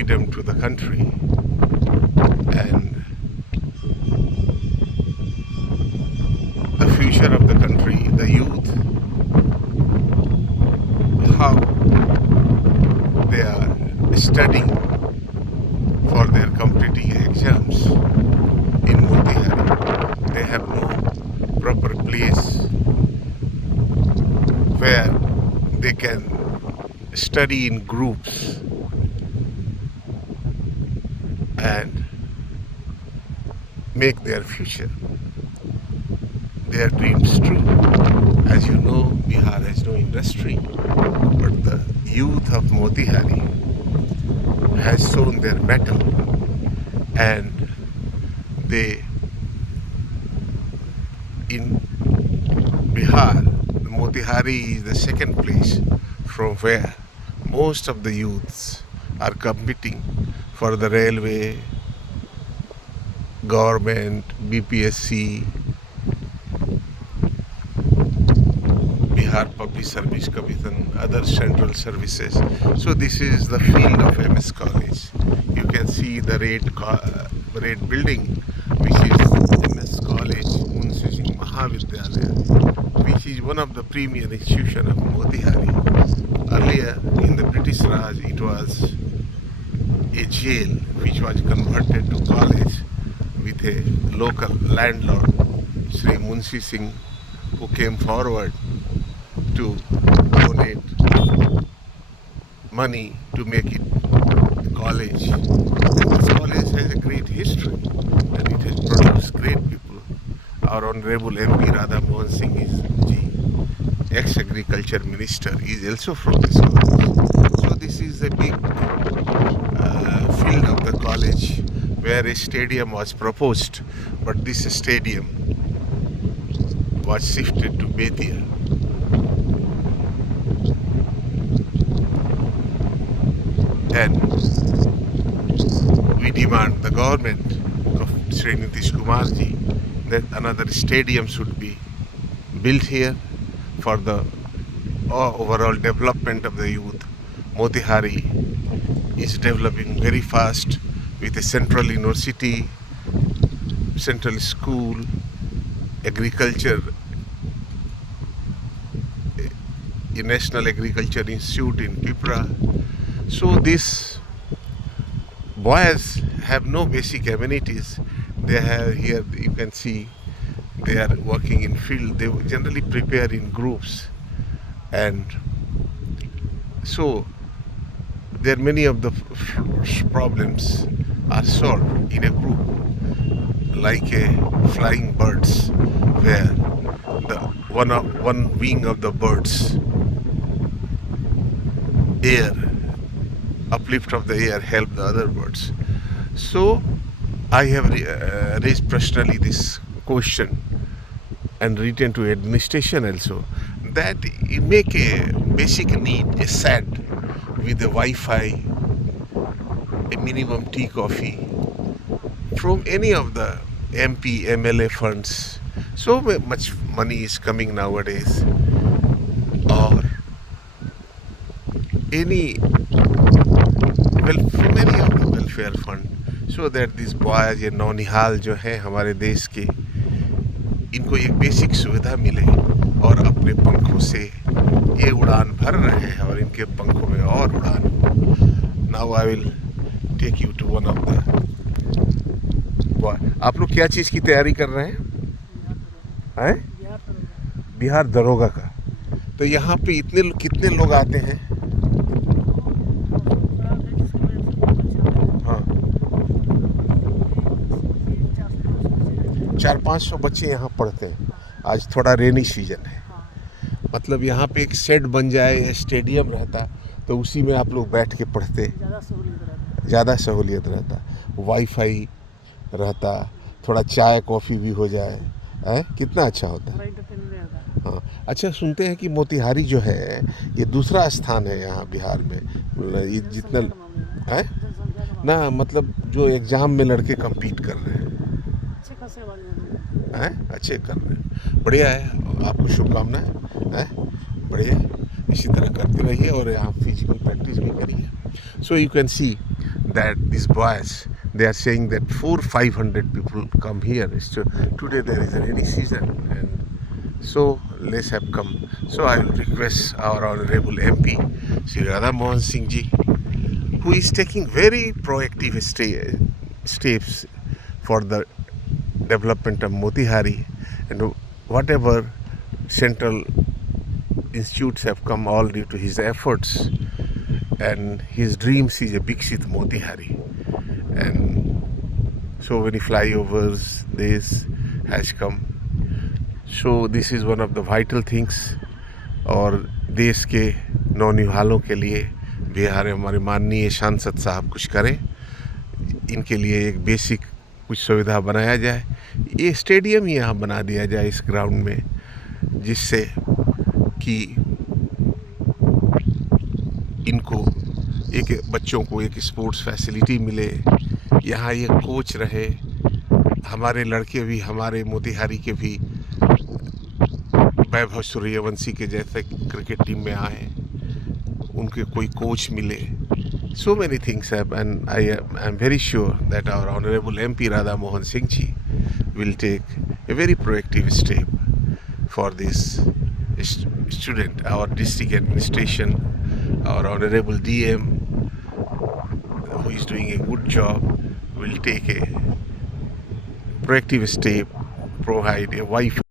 freedom to the country and the future of the country, the youth, how they are studying for their competitive exams in Motihari. They have no proper place where they can study in groups and make their future, their dreams true. As you know, Bihar has no industry, but the youth of Motihari has shown their mettle, and they in Bihar, Motihari is the second place from where most of the youths are competing for the railway, government, BPSC, Bihar Public Service Commission, other central services. So this is the field of MS College. You can see the red building, which is MS College, Munshi Singh Mahavidyalaya, which is one of the premier institutions of Motihari. Earlier, in the British Raj, it was a jail which was converted to college with a local landlord, Sri Munshi Singh, who came forward to donate money to make it a college. And this college has a great history and it has produced great people. Our Honorable MP Radha Mohan Singh is ex-agriculture minister, is also from this college. So this is a big field of the college where a stadium was proposed, but this stadium was shifted to Betia. And we demand the government of Sri Nitish Kumar ji that another stadium should be built here for the overall development of the youth. Motihari is developing very fast with a central university, central school, agriculture, a National Agriculture Institute in Pipra. So these boys have no basic amenities. They have here, you can see, they are working in field. They generally prepare in groups, and so there many of the problems are solved in a group, like a flying birds, where the one wing of the birds air uplift of the air help the other birds. So I have raised personally this question and written to administration also, that you make a basic need, a SAD with a Wi-Fi, a minimum tea, coffee from any of the MP, MLA funds. So much money is coming nowadays, or any from any of the welfare fund, so that these boys, ये नौनिहाल जो हैं हमारे देश के, इनको एक basic सुविधा मिले और अपने पंखों से ये उड़ान भर रहे हैं और इनके पंखों में और उड़ान. Now I will take you to one of the boy. आप लोग क्या चीज़ की तैयारी कर रहे हैं? बिहार दरोगा का. तो यहाँ पे कितने लोग आते हैं? हाँ, 400-500 बच्चे यहाँ पढ़ते हैं. आज थोड़ा रेनी सीजन है, मतलब यहाँ पे एक शेड बन जाए, स्टेडियम रहता तो उसी में आप लोग बैठ के पढ़ते, ज़्यादा सहूलियत रहता. वाईफाई रहता, थोड़ा चाय कॉफ़ी भी हो जाए, कितना अच्छा होता है. हाँ, अच्छा, सुनते हैं कि मोतिहारी जो है ये दूसरा स्थान है यहाँ बिहार में, ये जितना है ना, मतलब जो एग्ज़ाम में लड़के compete कर रहे हैं, अच्छे कर रहे हैं. बढ़िया है, आपको शुभकामनाएं हैं. बढ़िया, इसी तरह करते रहिए और यहाँ फिजिकल प्रैक्टिस भी करिए. So you can see that these boys, they are saying that 400-500 people come here. So today there is a rainy season, and so less have come. So I will request our honorable MP, Sri Radha Mohan Singh ji, who is taking very proactive steps for the development of Motihari, and whatever central institutes have come all due to his efforts, and his dreams is a Biksit Motihari, and so many flyovers this has come. So this is one of the vital things, और देश के नौनिहालों के लिए बिहार में हमारे माननीय सांसद साहब कुछ करें, इनके लिए एक बेसिक कुछ सुविधा बनाया जाए। ये स्टेडियम ही यहाँ बना दिया जाए इस ग्राउंड में, जिससे कि इनको एक बच्चों को एक स्पोर्ट्स फैसिलिटी मिले, यहाँ एक कोच रहे, हमारे लड़के भी, हमारे मोतिहारी के भी वैभव सूर्यवंशी के जैसे क्रिकेट टीम में आए, उनके कोई कोच मिले. So many things have, and I am very sure that our Honorable MP Radha Mohan Singh ji will take a very proactive step for this student. Our district administration, our Honorable DM, who is doing a good job, will take a proactive step, provide a Wi-Fi